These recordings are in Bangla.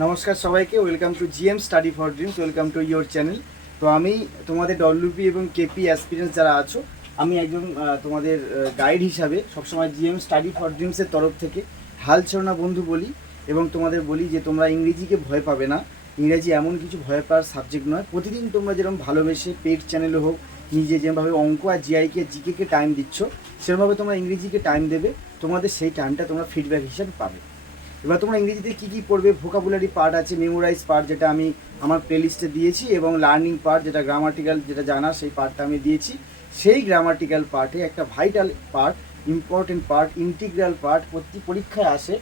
নমস্কার সবাইকে welcome to GM study for dreams welcome to your channel তো আমি তোমাদের ডব্লিউপি এবং কেপি অ্যাসপিরেন্স যারা আছো, আমি একজন তোমাদের গাইড হিসাবে সবসময় জিএম স্টাডি ফর ড্রিমসের তরফ থেকে হাল ছেড়ো না বন্ধু বলি এবং তোমাদের বলি যে তোমরা ইংরেজিকে ভয় পাবে না। ইংরেজি এমন কিছু ভয় পাওয়ার সাবজেক্ট নয়। প্রতিদিন তোমরা যেরকম ভালোবেসে পেড চ্যানেলে হোক, নিজে যেভাবে অঙ্ক আর জিআইকে জিকেকে টাইম দিচ্ছ, সেরকমভাবে তোমরা ইংরেজিকে টাইম দেবে। তোমাদের সেই টাইমটা তোমরা ফিডব্যাক হিসাবে পাবে। এবার তোমরা ইংরেজিতে কী কী পড়বে? ভোকাবুলারি পার্ট আছে মেমোরাইজ পার্ট যেটা আমি আমার প্লেলিস্টে দিয়েছি এবং লার্নিং পার্ট যেটা গ্রামাটিক্যাল যেটা জানা সেই পার্টটা আমি দিয়েছি। সেই গ্রামাটিক্যাল পার্টে একটা vital part important part integral part প্রতি পরীক্ষায় আসে।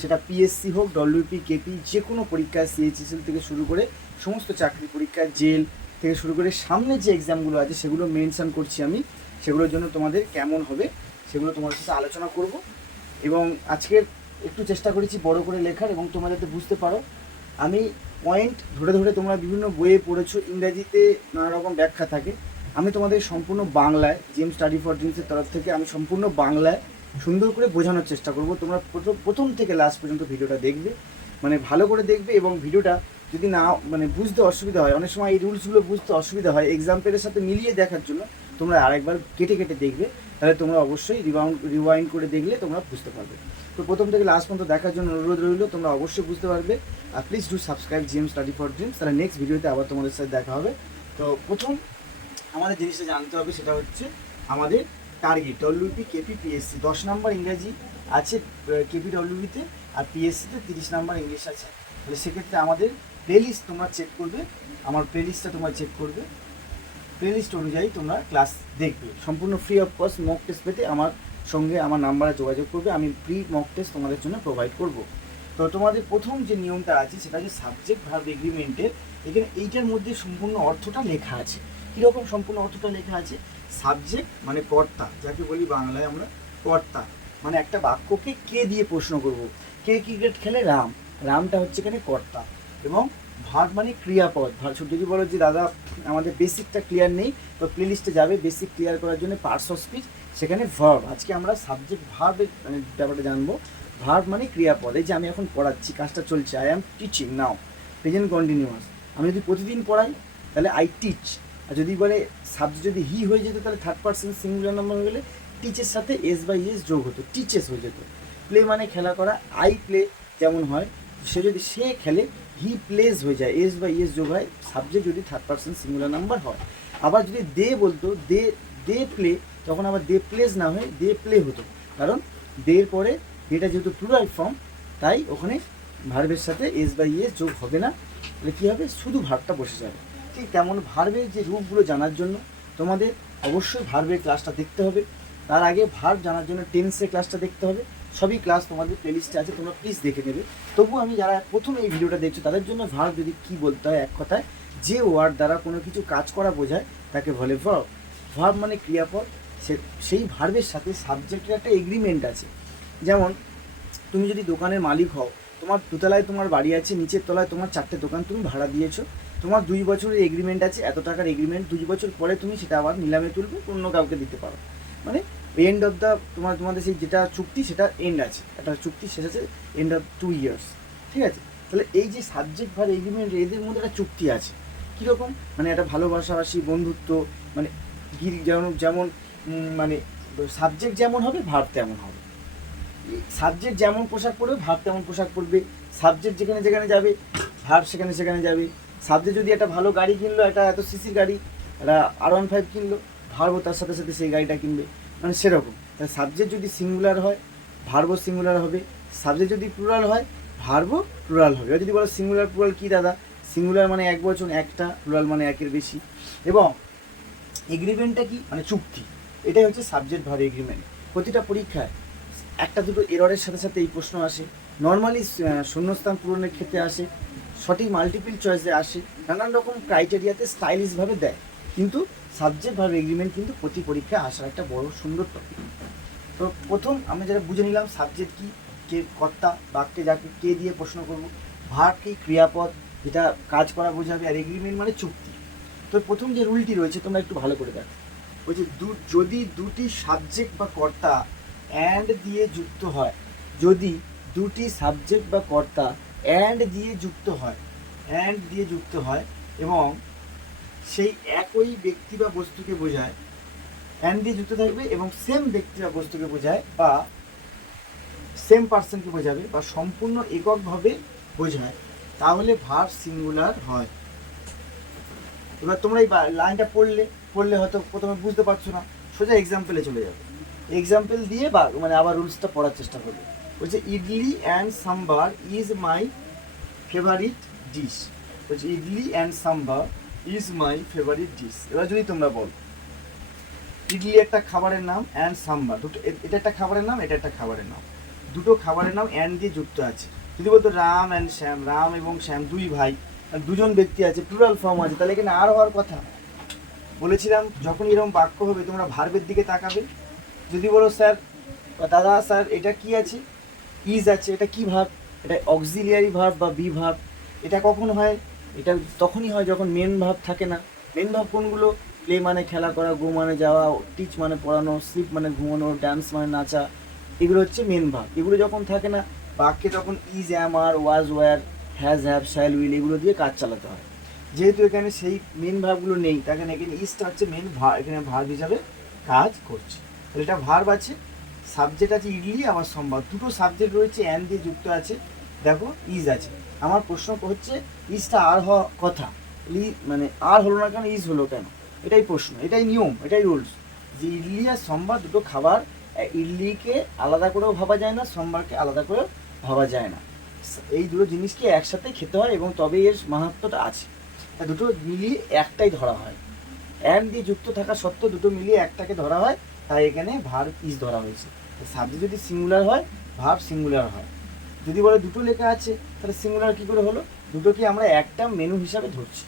সেটা পিএসসি হোক ডব্লিউপি কেপি যে কোনো পরীক্ষায় সিএইচএসএল থেকে শুরু করে সমস্ত চাকরি পরীক্ষায়, জেল থেকে শুরু করে সামনে যে এক্সামগুলো আছে সেগুলো মেনশান করছি আমি। সেগুলোর জন্য তোমাদের কেমন হবে সেগুলো তোমাদের সাথে আলোচনা করব। এবং আজকের একটু চেষ্টা করেছি বড় করে লেখার এবং তোমরা যাতে বুঝতে পারো। আমি পয়েন্ট ধরে ধরে তোমরা বিভিন্ন বইয়ে পড়েছো, ইংরাজিতে নানা রকম ব্যাখ্যা থাকে। আমি তোমাদের সম্পূর্ণ বাংলায় জিএম স্টাডি ফর ড্রিমসের তরফ থেকে আমি সম্পূর্ণ বাংলায় সুন্দর করে বোঝানোর চেষ্টা করব। তোমরা প্রথম থেকে লাস্ট পর্যন্ত ভিডিওটা দেখবে মানে ভালো করে দেখবে এবং ভিডিওটা যদি না মানে বুঝতে অসুবিধা হয়, অনেক সময় এই রুলসগুলো বুঝতে অসুবিধা হয় এক্সাম্পলের সাথে মিলিয়ে দেখার জন্য তোমরা আরেকবার কেটে কেটে দেখবে, তাহলে তোমরা অবশ্যই রিবাউন্ড রিওয়াইন্ড করে দেখলে তোমরা বুঝতে পারবে। তো প্রথম থেকে লাস্ট পর্যন্ত দেখার জন্য অনুরোধ রইল, তোমরা অবশ্যই বুঝতে পারবে। আর please do subscribe GM study for dreams তাহলে নেক্সট ভিডিওতে আবার তোমাদের সাথে দেখা হবে। তো প্রথম আমাদের জিনিসটা জানতে হবে, সেটা হচ্ছে আমাদের টার্গেট ডব্লিউপি কেপি পিএসসি দশ নম্বর ইংরাজি আছে কেপি ডব্লিউপিতে আর পিএসসিতে তিরিশ নম্বর ইংলিশ আছে। তাহলে সেক্ষেত্রে আমাদের প্লেলিস্ট তোমরা চেক করবে, আমার প্লেলিস্টটা তোমরা চেক করবে। প্লেলিস্ট অনুযায়ী তোমরা ক্লাস দেখবে। সম্পূর্ণ free of cost mock test পেতে আমার সঙ্গে আমার নাম্বারে যোগাযোগ করবে, আমি ফ্রি মক টেস্ট তোমাদের জন্য প্রোভাইড করব। তো তোমাদের প্রথম যে নিয়মটা আছে, সেটা হচ্ছে সাবজেক্ট ভার্ব এগ্রিমেন্টের এখানে এইটার মধ্যে সম্পূর্ণ অর্থটা লেখা আছে। কীরকম সম্পূর্ণ অর্থটা লেখা আছে? সাবজেক্ট মানে কর্তা, যাকে বলি বাংলায় আমরা কর্তা। মানে একটা বাক্যকে কে দিয়ে প্রশ্ন করব? কে ক্রিকেট খেলে রাম? রামটা হচ্ছে এখানে কর্তা। এবং ভার্ব মানে ক্রিয়াপদ। যদি বলো যে, দাদা, আমাদের বেসিকটা ক্লিয়ার নেই, তো প্লেলিস্টে যাবে বেসিক ক্লিয়ার করার জন্য পার্টস অফ স্পিচ সেখানে ভার্ব আজকে আমরা সাবজেক্ট ভার্বের মানে ব্যাপারটা জানব। ভার্ব মানে ক্রিয়াপদ। এই যে, আমি এখন পড়াচ্ছি, কাজটা চলছে I am teaching now present continuous আমি যদি প্রতিদিন পড়াই, তাহলে আই টিচ আর যদি বলে সাবজেক্ট যদি হি হয়ে যেত, তাহলে থার্ড পার্সন সিঙ্গুলার নাম্বার হয়ে গেলে টিচের সাথে এস বাই এস যোগ হতো টিচেস হয়ে যেত। প্লে মানে খেলা করা আই প্লে যেমন হয় সে যদি সে খেলে হি প্লেস হয়ে যায় এস বাই এস যোগ হয় সাবজেক্ট যদি থার্ড পার্সন সিঙ্গুলার নাম্বার হয়। আবার যদি দে বলতো দে দে প্লে তখন আবার দে প্লেস না হয়ে দে প্লে হতো। কারণ দের পরে এটা যেহেতু প্লুরাল ফর্ম তাই ওখানে ভার্বের সাথে এস বাই এস যোগ হবে না। তাহলে কী হবে? শুধু ভার্বটা বসে যাবে। ঠিক তেমন ভার্বের যে রূপগুলো জানার জন্য তোমাদের অবশ্যই ভার্বের ক্লাসটা দেখতে হবে। তার আগে ভার্ব জানার জন্য টেন্সের ক্লাসটা দেখতে হবে। সবই ক্লাস তোমাদের প্লেলিস্টে আছে, তোমরা প্লিজ দেখে নেবে। তবু আমি যারা প্রথম এই ভিডিওটা দেখছ, তাদের জন্য ভার্ব যদি কি বলতে হয় এক কথায়, যে ওয়ার্ড দ্বারা কোনো কিছু কাজ করা বোঝায়, তাকে বলে ভার্ব ভার্ব মানে ক্রিয়াপদ। সে, সেই ভার্বের সাথে সাবজেক্টের একটা এগ্রিমেন্ট আছে। যেমন, তুমি যদি দোকানের মালিক হও, তোমার দোতলায় তোমার বাড়ি আছে, নিচের তলায় তোমার চারটে দোকান তুমি ভাড়া দিয়েছ, তোমার দুই বছরের এগ্রিমেন্ট আছে, এত টাকার এগ্রিমেন্ট দুই বছর পরে তুমি সেটা আবার নিলামে তুলবে, অন্য কাউকে দিতে পারো। মানে এন্ড অফ দ্য তোমার, তোমাদের সেই যেটা চুক্তি, সেটা এন্ড আছে। একটা চুক্তি শেষ আছে এন্ড অফ টু ইয়ার্স ঠিক আছে? তাহলে এই যে সাবজেক্ট ভার এগ্রিমেন্ট এদের মধ্যে একটা চুক্তি আছে। কীরকম? মানে একটা ভালোবাসাবাসি বন্ধুত্ব মানে গির যেমন যেমন মানে সাবজেক্ট যেমন হবে ভাব তেমন হবে। সাবজেক্ট যেমন পোশাক পরবে ভাব তেমন পোশাক পরবে। সাবজেক্ট যেখানে যেখানে যাবে ভাব সেখানে সেখানে যাবে। সাবজেক্ট যদি একটা ভালো গাড়ি কিনলো, একটা এত সিসির গাড়ি, একটা আর ওয়ান ফাইভ কিনলো ভার্বও তার সাথে সাথে সেই গাড়িটা কিনবে। মানে সেরকম। তাহলে সাবজেক্ট যদি সিঙ্গুলার হয় ভার্বও সিঙ্গুলার হবে। সাবজেক্ট যদি প্লুরাল হয় ভার্বও প্লুরাল হবে। যদি বলো সিঙ্গুলার প্লুরাল কী দাদা? সিঙ্গুলার মানে এক বচন, একটা প্লুরাল মানে একের বেশি। এবং এগ্রিমেন্টটা কি? মানে চুক্তি। এটাই হচ্ছে সাবজেক্ট ভার এগ্রিমেন্ট প্রতিটা পরীক্ষায় একটা দুটো এররের সাথে সাথে এই প্রশ্ন আসে। নর্মালি শূন্যস্থান পূরণের ক্ষেত্রে আসে। সঠিক মাল্টিপল চয়েসে আসে। নানান রকম ক্রাইটেরিয়াতে স্টাইলিশভাবে দেয়। কিন্তু সাবজেক্ট ভার এগ্রিমেন্ট কিন্তু প্রতি পরীক্ষায় আসার একটা বড় সুন্দর টপিক তো প্রথম আমরা যেটা বুঝে নিলাম সাবজেক্ট কি, কে কর্তা, বাক্যে যাকে কে দিয়ে প্রশ্ন করব ভাগ কি, ক্রিয়াপদ যেটা কাজ করা বোঝাবে, আর এগ্রিমেন্ট মানে চুক্তি। তো প্রথম যে রুলটি রয়েছে, তোমরা একটু ভালো করে দেখো। বলছে, দু- যদি দুটি সাবজেক্ট বা কর্তা অ্যান্ড দিয়ে যুক্ত হয়, যদি দুটি সাবজেক্ট বা কর্তা অ্যান্ড দিয়ে যুক্ত হয় অ্যান্ড দিয়ে যুক্ত হয় এবং সেই একই ব্যক্তি বা বস্তুকে বোঝায় অ্যান্ড দিয়ে যুক্ত থাকবে এবং সেম ব্যক্তি বা বস্তুকে বোঝায় বা সেম পার্সনকে বোঝাবে বা সম্পূর্ণ এককভাবে বোঝায়, তাহলে ভার সিঙ্গুলার হয়। এবার তোমরা এই লাইনটা পড়লে পড়লে হয়তো প্রথমে বুঝতে পারছ না, সোজা এক্সাম্পলে চলে যাবে। এক্সাম্পল দিয়ে বা মানে আবার রুলসটা পড়ার চেষ্টা করবে। বলছে, idli and sambar is my favourite dish বলছে, idli and sambar is my favourite dish এবার যদি তোমরা বল, ইডলি একটা খাবারের নাম অ্যান্ড সাম্বার দুটো এটা একটা খাবারের নাম, এটা একটা খাবারের নাম। দুটো খাবারের নাম অ্যান্ড দিয়ে যুক্ত আছে। যদি বলতো রাম অ্যান্ড শ্যাম, রাম এবং শ্যাম দুই ভাই দুজন ব্যক্তি আছে প্লুরাল ফর্ম আছে, তাহলে এখানে আর হওয়ার কথা। বলেছিলাম, যখন এরকম বাক্য হবে, তোমরা ভার্বের দিকে তাকাবে। যদি বলো, স্যার, দাদা, স্যার, এটা কি আছে? ইজ আছে, এটা কি ভাব এটা অক্সিলিয়ারি ভাব বা বি ভাব এটা কখন হয়? এটা তখনই হয় যখন মেন ভাব থাকে না। মেন ভাব কোনগুলো? প্লে মানে খেলা করা গো মানে যাওয়া টিচ মানে পড়ানো স্লিপ মানে ঘুমানো ডান্স মানে নাচা, এগুলো হচ্ছে মেন ভাব। এগুলো যখন থাকে না বাক্যে তখন is am are was were has have shall will এগুলো দিয়ে কাজ চালাতে হয়। যেহেতু এখানে সেই মেন ভাবগুলো নেই, তার কারণে এখানে ইজটা হচ্ছে মেন ভার এখানে ভার্ব হিসাবে কাজ করছে। তাহলে এটা ভার্ব আছে সাবজেক্ট আছে ইডলি, আবার সম্বাদ দুটো সাবজেক্ট রয়েছে অ্যান দিয়ে যুক্ত আছে। দেখো ইজ আছে। আমার প্রশ্ন হচ্ছে ইজটা আর হওয়া কথা। মানে আর হলো না কেন ইজ হলো কেন? এটাই প্রশ্ন, এটাই নিয়ম, এটাই রুলস যে ইডলি আর সম্বাদ দুটো খাবার ইডলিকে আলাদা করেও ভাবা যায় না, সম্বারকে আলাদা করেও ভাবা যায় না। এই দুটো জিনিসকে একসাথে খেতে হয় এবং তবেই এর মাহাত্মটা আছে। দুটো মিলিয়ে একটাই ধরা হয়। অ্যান্ড দিয়ে যুক্ত থাকা সত্ত্বেও দুটো মিলিয়ে একটাকে ধরা হয়। তাই এখানে ভার ইজ ধরা হয়েছে। সাবজেক্ট যদি সিঙ্গুলার হয় ভাব সিঙ্গুলার হয়। যদি বলে দুটো লেখা আছে, তাহলে সিঙ্গুলার কী করে হলো? দুটোকে আমরা একটা মেনু হিসাবে ধরছি।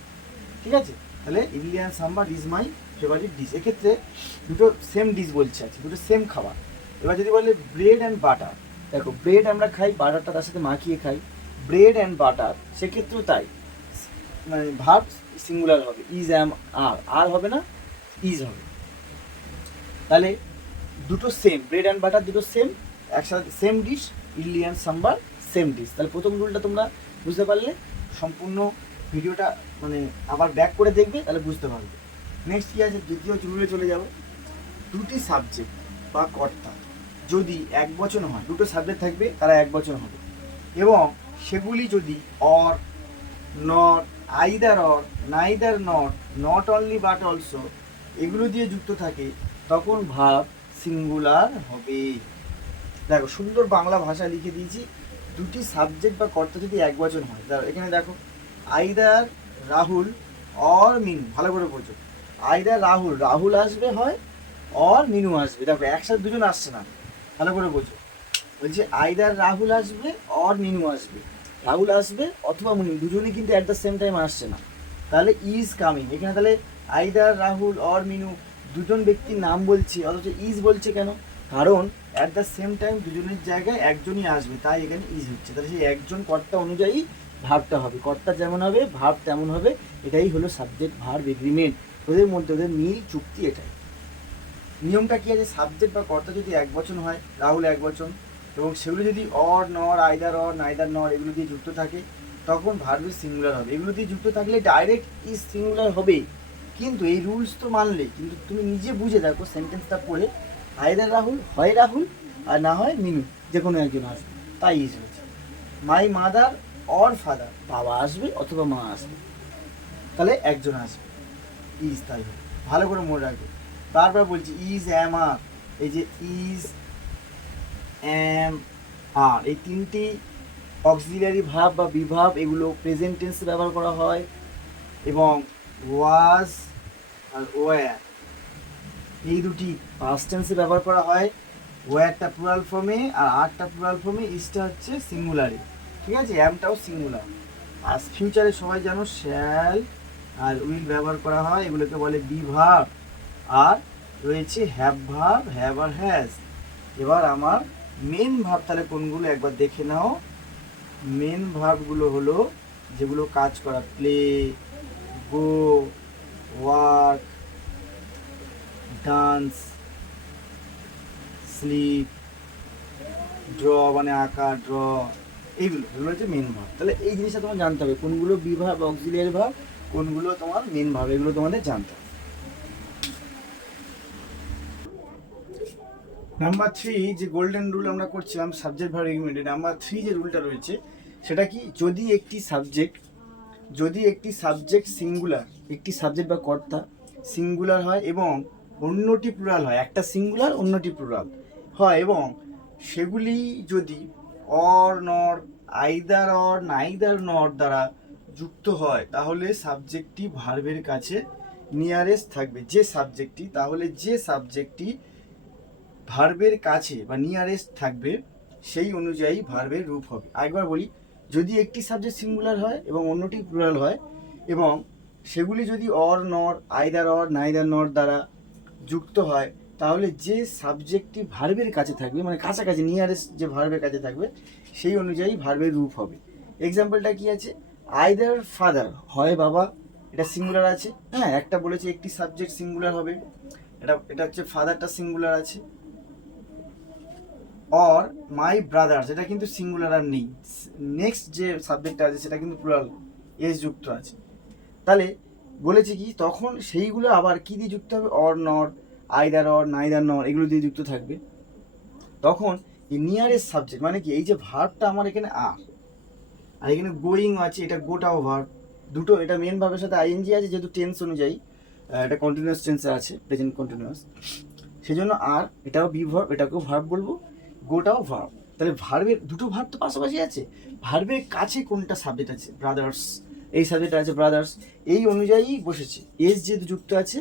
ঠিক আছে? তাহলে idli and sambar is my favourite dish এক্ষেত্রে দুটো সেম ডিশ বলছে আছে দুটো সেম খাবার। এবার যদি বলে ব্রেড অ্যান্ড বাটার দেখো ব্রেড আমরা খাই বাটারটা তার সাথে মাখিয়ে খাই। ব্রেড অ্যান্ড বাটার সেক্ষেত্রেও তাই। মানে ভাব সিঙ্গুলার হবে। ইজ অ্যাম আর আর হবে না ইজ হবে। তাহলে দুটো সেম ব্রেড অ্যান্ড বাটার দুটো সেম একসাথে same dish idli and sambar same dish তাহলে প্রথম রুলটা তোমরা বুঝতে পারলে, সম্পূর্ণ ভিডিওটা মানে আবার ব্যাক করে দেখবে, তাহলে বুঝতে পারবে। নেক্সট কী আছে? দ্বিতীয় রুলে চলে যাব। দুটি সাবজেক্ট বা কর্তা যদি এক বচন হয়, দুটো সাবজেক্ট থাকবে, তারা এক বচন হবে। এবং সেগুলি যদি or not either or neither not not only but also এগুলো দিয়ে যুক্ত থাকে, তখন ভাব সিঙ্গুলার হবে। দেখো, সুন্দর বাংলা ভাষা লিখে দিয়েছি। দুটি সাবজেক্ট বা কর্তা যদি এক বচন হয় দেখো এখানে দেখো আইদার রাহুল অর মিনু ভালো করে বলছো আইদার রাহুল রাহুল আসবে হয় অর মিনু আসবে। দেখো, একসাথে দুজন আসছে না, ভালো করে বলছো বলছি আইদার রাহুল আসবে অর মিনু আসবে। রাহুল আসবে অথবা মিনু দুজনেই কিন্তু অ্যাট দ্য সেম টাইম আসছে না। তাহলে ইজ কামিং এখানে তাহলে আইদার রাহুল অর মিনু দুজন ব্যক্তির নাম বলছি, অথচ ইজ বলছে কেন? কারণ অ্যাট দ্য সেম টাইম দুজনের জায়গায় একজনই আসবে, তাই এখানে ইজ হচ্ছে। তাহলে সেই একজন কর্তা অনুযায়ী ভাবটা হবে। কর্তা যেমন হবে, ভাব তেমন হবে। এটাই হলো সাবজেক্ট ভার্ব এগ্রিমেন্ট ওদের মধ্যে, ওদের মিল চুক্তি এটাই। নিয়মটা কী আছে? সাবজেক্ট বা কর্তা যদি এক বচন হয়, রাহুল এক বচন, এবং সেগুলো যদি অর নর আইদার অর নাইদার নর এগুলো দিয়ে যুক্ত থাকে, তখন ভার্বের সিঙ্গুলার হবে। এগুলো দিয়ে যুক্ত থাকলে ডাইরেক্ট ইজ সিঙ্গুলার হবে। কিন্তু এই রুলস তো মানলে, কিন্তু তুমি নিজে বুঝে দেখো সেন্টেন্সটা পড়ে আইদার রাহুল, হয় রাহুল আর না হয় মিনু যে কোনো একজন আসবে। তাই ইজ হয়েছে মাই মাদার অর ফাদার বাবা আসবে অথবা মা আসবে। তাহলে একজন আসবে। ইজ তাই ভালো করে মনে রাখবে। বারবার বলছি ইজ অ্যাম আর এই যে ইজ অ্যাম আর এই তিনটি অক্সিলিয়ারি ভাব বা বিভাব, এগুলো প্রেজেন্ট টেন্সে ব্যবহার করা হয় এবং ওয়াজ আর ওয়ার এই দুটি পাস্ট টেন্সে ব্যবহার করা হয়। ওয়ারটা প্লুরাল ফর্মে আর আরটা প্লুরাল ফর্মে ইজটা হচ্ছে সিঙ্গুলারে ঠিক আছে? অ্যামটাও সিঙ্গুলার আর ফিউচারে সবাই জানো শ্যাল আর উইল ব্যবহার করা হয়। এগুলোকে বলে বি ভাব আর রয়েছে হ্যাভ ভাব হ্যাভ আর হ্যাজ এবার আমার মেন ভাব তাহলে কোনগুলো? একবার দেখে নাও। মেন ভাবগুলো হলো যেগুলো কাজ করা। Play go work dance, sleep, draw মানে আঁকা, ড্র, এইগুলো, এগুলো হচ্ছে মেন ভাব। তাহলে এই জিনিসটা তোমার জানতে হবে, কোনগুলো বিভাব অক্সিলিয়ারি ভাব কোনগুলো তোমার মেন ভাব, এগুলো তোমাদের জানতে হবে। নাম্বার থ্রি যে গোল্ডেন রুল আমরা করছিলাম সাবজেক্ট ভার এগ্রিমেন্টে নাম্বার থ্রি যে রুলটা রয়েছে, সেটা কি, যদি একটি সাবজেক্ট যদি একটি সাবজেক্ট সিঙ্গুলার একটি সাবজেক্ট বা কর্তা সিঙ্গুলার হয় এবং অন্যটি প্লুরাল হয়, একটা সিঙ্গুলার অন্যটি প্লুরাল হয় এবং সেগুলি যদি অর নর আইদার অর নাইদার নর দ্বারা যুক্ত হয়, তাহলে সাবজেক্টটি ভার্বের কাছে নিয়ারেস্ট থাকবে। যে সাবজেক্টটি তাহলে যে সাবজেক্টটি ভার্বের কাছে বা নিয়ারেস্ট থাকবে, সেই অনুযায়ী ভার্বের রূপ হবে। আরেকবার বলি, যদি একটি সাবজেক্ট সিঙ্গুলার হয় এবং অন্যটি প্লুরাল হয় এবং সেগুলি যদি অর নর আইদার অর নাইদার নর দ্বারা যুক্ত হয়, তাহলে যে সাবজেক্টটি ভার্বের কাছে থাকবে মানে কাছাকাছি নিয়ারেস্ট যে ভার্বের কাছে থাকবে, সেই অনুযায়ী ভার্বের রূপ হবে। এক্সাম্পলটা কি আছে? আইদার ফাদার হয় বাবা, এটা সিঙ্গুলার আছে। হ্যাঁ একটা বলেছে একটি সাবজেক্ট সিঙ্গুলার হবে। এটা এটা হচ্ছে ফাদারটা সিঙ্গুলার আছে। অর মাই ব্রাদার্স এটা কিন্তু সিঙ্গুলার আর নেই। নেক্সট যে সাবজেক্টটা আছে, সেটা কিন্তু প্লুরাল এস যুক্ত আছে। তাহলে বলেছে কি, তখন সেইগুলো আবার কি দিয়ে যুক্ত হবে? অর, নর, আইদার অর, নাইদার নর, এগুলো দিয়ে যুক্ত থাকবে। তখন এই নিয়ারেস্ট সাবজেক্ট মানে কি, এই যে ভার্বটা আমার এখানে আ, আর এখানে গোয়িং আছে, এটা গোটাও ভার্ব দুটো, এটা মেন ভার্বের সাথে আইএনজি আছে, যেহেতু টেন্স অনুযায়ী এটা কন্টিনিউয়াস টেন্সে আছে প্রেজেন্ট কন্টিনিউয়াস সেজন্য আর, এটাও বি ভার্ব এটাকেও ভার্ব বলব, গোটাও ভার্ব তাহলে ভার্বের দুটো ভার্ব তো পাশাপাশি আছে। ভার্বের কাছে কোনটা সাবজেক্ট আছে ব্রাদার্স এই সাবজেক্ট আছে ব্রাদার্স এই অনুযায়ী বসেছে। এস যেহেতু যুক্ত আছে,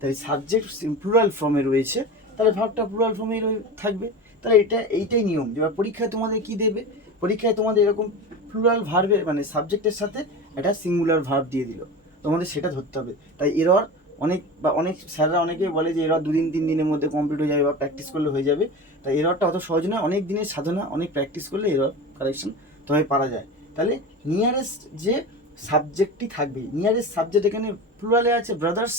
তাই সাবজেক্ট প্লুরাল ফর্মে রয়েছে, তাহলে ভাবটা প্লুরাল ফর্মেই থাকবে। তাহলে এটা, এইটাই নিয়ম। যে পরীক্ষায় তোমাদের কি দেবে? পরীক্ষায় তোমাদের এরকম প্লুরাল ভার্বের মানে সাবজেক্টের সাথে একটা সিঙ্গুলার ভার্ব দিয়ে দিল। তোমাদের সেটা ধরতে হবে। তাই এরর অনেক বা অনেক স্যাররা অনেকে বলে যে এরর দুদিন, তিন দিনের মধ্যে কমপ্লিট হয়ে যাবে বা প্র্যাকটিস করলে হয়ে যাবে। তাই এররটা অত সহজ নয়। অনেক দিনের সাধনা, অনেক প্র্যাকটিস করলে এরর কারেকশন তবে পারা যায়। তাহলে নিয়ারেস্ট যে সাবজেক্টটি থাকবে নিয়ারেস্ট সাবজেক্ট এখানে প্লুরালে আছে ব্রাদার্স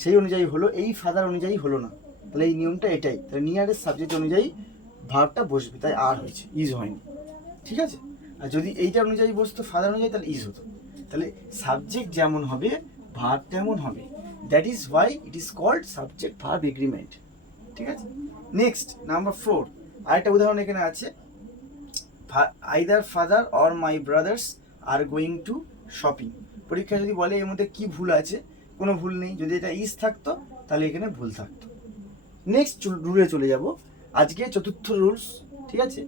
সেই অনুযায়ী হলো, এই ফাদার অনুযায়ী হলো না। তাহলে এই নিয়মটা এটাই। তাহলে নিয়ারেস্ট সাবজেক্ট অনুযায়ী ভাবটা বসবে, তাই আর হয়েছে ইজ হয়নি। ঠিক আছে? আর যদি এইটা অনুযায়ী বসতো ফাদার অনুযায়ী, তাহলে ইজ হতো। তাহলে সাবজেক্ট যেমন হবে ভার্ব তেমন হবে। That is why it is called subject verb agreement ঠিক আছে? নেক্সট নাম্বার ফোর আরেকটা উদাহরণ এখানে আছে। Either father or my brothers are going to shopping পরীক্ষা যদি বলে এর মধ্যে কি ভুল আছে, কোনো ভুল নেই। যদি এটা ইজ থাকতো, তাহলে এখানে ভুল থাকতো। নেক্সট রুলে চলে যাব। আজকে চতুর্থ রুলস ঠিক আছে?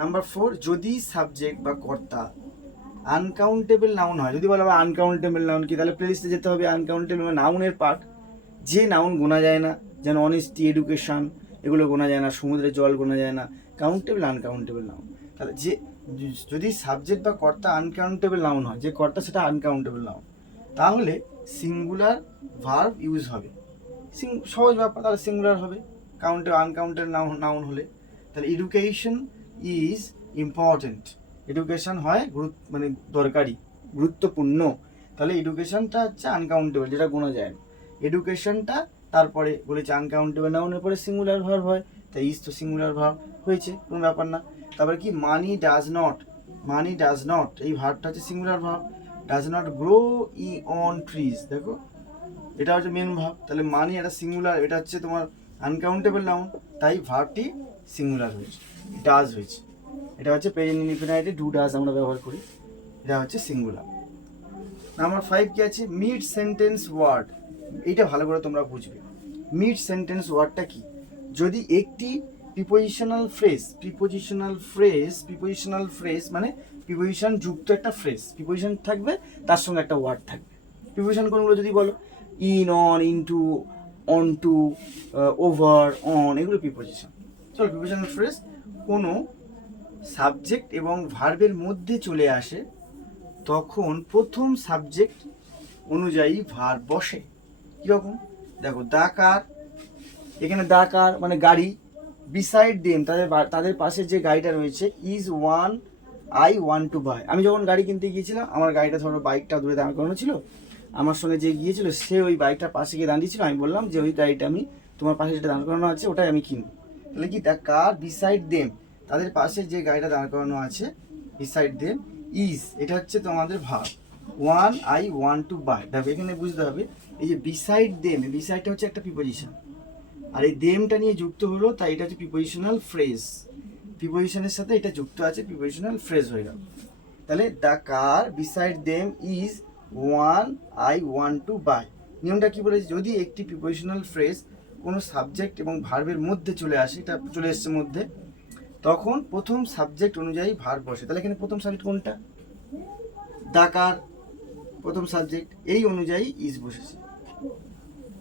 নাম্বার ফোর যদি সাবজেক্ট বা কর্তা আনকাউন্টেবল নাউন হয়, যদি বলা হয় আনকাউন্টেবল নাউন কি, তাহলে প্লেলিস্টে যেতে হবে আনকাউন্টেবল নাউনের পার্ট যে নাউন গোনা যায় না, যেন অনেস্টি এডুকেশন এগুলো গোনা যায় না, সমুদ্রের জল গোনা যায় না কাউন্টেবল আনকাউন্টেবল নাউন তাহলে যে যদি সাবজেক্ট বা কর্তা আনকাউন্টেবল নাউন হয়, যে কর্তা সেটা আনকাউন্টেবল নাউন তাহলে সিঙ্গুলার ভার্ব ইউজ হবে। সিং সহজ ব্যাপার, তাহলে সিঙ্গুলার হবে। কাউন্টে আনকাউন্টেড নাউন নাউন হলে। তাহলে এডুকেশন ইজ ইম্পর্টেন্ট এডুকেশন হয় গুরুত্ব মানে দরকারি, গুরুত্বপূর্ণ। তাহলে এডুকেশনটা হচ্ছে আনকাউন্টেবল যেটা গোনা যায় না। এডুকেশনটা তারপরে বলেছে আনকাউন্টেবল নাউনের পরে সিঙ্গুলার ভার্ব হয়। তাই ইজ তো সিঙ্গুলার ভার্ব হয়েছে, কোনো ব্যাপার না। তারপরে কি money does not money does not এই ভার্বটা হচ্ছে সিঙ্গুলার ভাব ডাজ নট গ্রো ই অন ট্রিজ দেখো? এটা হচ্ছে মেন ভাব তাহলে মানি এটা সিঙ্গুলার এটা হচ্ছে তোমার আনকাউন্টেবল নাউন তাই ভার্বটি সিঙ্গুলার হয়েছে ডাজ হয়েছে। এটা হচ্ছে প্রেজেন্ট ইনফিনাইটে ডু ডাজ আমরা ব্যবহার করি, এটা হচ্ছে সিঙ্গুলার নাম্বার ফাইভ কি আছে? মিড সেন্টেন্স ওয়ার্ড এইটা ভালো করে তোমরা বুঝবে। মিড সেন্টেন্স ওয়ার্ডটা কি? যদি একটি prepositional phrase prepositional phrase prepositional phrase মানে প্রিপোজিশন যুক্ত একটা ফ্রেজ প্রিপোজিশন থাকবে, তার সঙ্গে একটা ওয়ার্ড থাকবে। প্রিপোজিশন কোনগুলো যদি বলো? In on into on to over on এগুলো প্রিপোজিশন চলো প্রিপোজিশনাল ফ্রেজ কোনো সাবজেক্ট এবং ভার্বের মধ্যে চলে আসে, তখন প্রথম সাবজেক্ট অনুযায়ী ভার বসে। কীরকম? দেখো দা কার এখানে দা কার মানে গাড়ি বিসাইড দেম তাদের তাদের পাশে যে গাড়িটা রয়েছে is one I want to buy আমি যখন গাড়ি কিনতে গিয়েছিলাম, আমার গাড়িটা ধরো বাইকটা দূরে দাঁড় করানো ছিল, আমার সঙ্গে যে গিয়েছিল, সে ওই বাইকটার পাশে গিয়ে দাঁড়িয়েছিল আমি বললাম যে, ওই গাড়িটা আমি তোমার পাশে যেটা দাঁড় করানো আছে, ওটাই আমি কিনবো। তাহলে কি দ্য কার বিসাইড দেম তাদের পাশে যে গাড়িটা দাঁড় করানো আছে বিসাইড দেম ইজ এটা হচ্ছে তোমাদের ভাব one I want to buy দেখো, এখানে বুঝতে হবে, এই যে বিসাইড দেম বিসাইডটা হচ্ছে একটা প্রিপোজিশন আর এই দেমটা নিয়ে যুক্ত হলো, তাই এটা হচ্ছে প্রিপোজিশনাল ফ্রেজ প্রিপোজিশনের সাথে এটা যুক্ত আছে প্রিপোজিশনাল ফ্রেজ হয়ে গেল। তাহলে the car beside them is one I want to buy নিয়মটা কি বলেছে? যদি একটি প্রিপোজিশনাল ফ্রেজ কোনো সাবজেক্ট এবং ভার্বের মধ্যে চলে আসে, এটা চলে এসছে মধ্যে, তখন প্রথম সাবজেক্ট অনুযায়ী ভার্ব বসে। তাহলে এখানে প্রথম সাবজেক্ট কোনটা? দ্য কার প্রথম সাবজেক্ট এই অনুযায়ী ইজ বসেছে।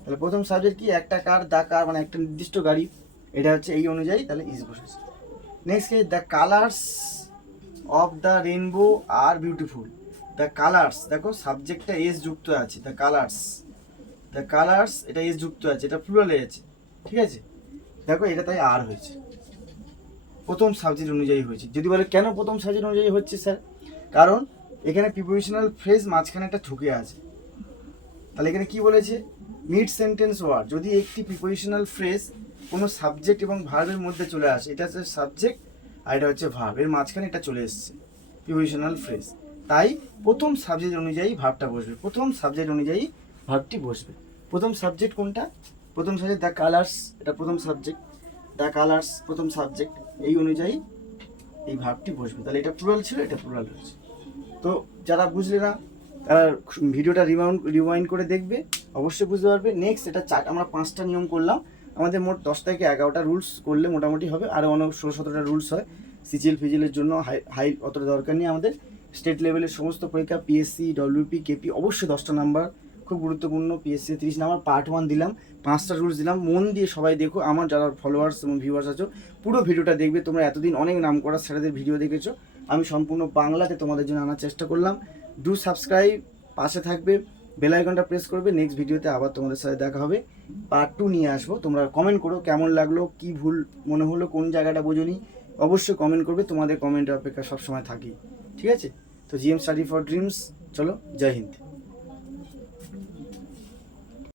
তাহলে প্রথম সাবজেক্ট কি? একটা কার দা কার মানে একটা নির্দিষ্ট গাড়ি। এটা হচ্ছে এই অনুযায়ী তাহলে ইজ বসেছে নেক্সট কি the colours of the rainbow are beautiful the colours দেখো সাবজেক্টটা এস যুক্ত আছে দ্য কালার্স দ্য কালার্স এটা এস যুক্ত আছে, এটা প্লুরালে আছে, ঠিক আছে? দেখো, এটা তাই আর হয়েছে। প্রথম সাবজেক্ট অনুযায়ী হয়েছে। যদি বলে কেন প্রথম সাবজেক্ট অনুযায়ী হচ্ছে স্যার কারণ এখানে প্রিপোজিশনাল ফ্রেজ মাঝখানে একটা ঠুকে আছে। তাহলে এখানে কি বলেছে? মিড সেন্টেন্স ওয়ার্ড যদি একটি প্রিপোজিশনাল ফ্রেজ কোনো সাবজেক্ট এবং ভার্বের মধ্যে চলে আসে, এটা হচ্ছে সাবজেক্ট আর এটা হচ্ছে ভার্ব এর মাঝখানে এটা চলে এসছে প্রিপোজিশনাল ফ্রেজ তাই প্রথম সাবজেক্ট অনুযায়ী ভাবটা বসবে, প্রথম সাবজেক্ট অনুযায়ী ভাবটি বসবে। প্রথম সাবজেক্ট কোনটা? প্রথম সাবজেক্ট দ্য কালার্স এটা প্রথম সাবজেক্ট দ্য কালার্স প্রথম সাবজেক্ট এই অনুযায়ী এই ভাবটি বসবে। তাহলে এটা প্লুরাল ছিল, এটা প্লুরাল হয়েছে তো যারা বুঝলে না তারা ভিডিওটা রিমাউন্ড রিওয়াইন্ড করে দেখবে, অবশ্যই বুঝতে পারবে। নেক্সট এটা চার, আমরা পাঁচটা নিয়ম করলাম। আমাদের মোট দশ থেকে এগারোটা রুলস করলে মোটামুটি হবে। আরও অনেক ষোলো সতেরোটা রুলস হয়। সিজিএল ফিজিএলের জন্য হাই হাই অতটা দরকার নেই আমাদের। স্টেট লেভেলের সমস্ত পরীক্ষা পিএসসি ডব্লিউপি কেপি অবশ্যই দশটা নাম্বার খুব গুরুত্বপূর্ণ পিএসসি তিরিশ নাম্বার পার্ট ওয়ান দিলাম। পাঁচটা রুলস দিলাম। মন দিয়ে সবাই দেখো, আমার যারা ফলোয়ার্স এবং ভিউয়ার্স আছো, পুরো ভিডিওটা দেখবে। তোমরা এতদিন অনেক নাম করা স্যারেদের ভিডিও দেখেছ। আমি সম্পূর্ণ বাংলাতে তোমাদের জন্য আনার চেষ্টা করলাম। ডু সাবস্ক্রাইব পাশে থাকবে বেল আইকনটা প্রেস করবে নেক্সট ভিডিওতে আবার তোমাদের সাথে দেখা হবে। পার্ট টু নিয়ে আসব। তোমরা কমেন্ট করো কেমন লাগল, কি ভুল মনে হলো, কোন জায়গাটা বোঝনি? অবশ্যই কমেন্ট করবে, তোমাদের কমেন্টের অপেক্ষা সবসময় থাকি। ঠিক আছে? তো জিএম স্টাডি ফর ড্রিমস চলো, জয় হিন্দ।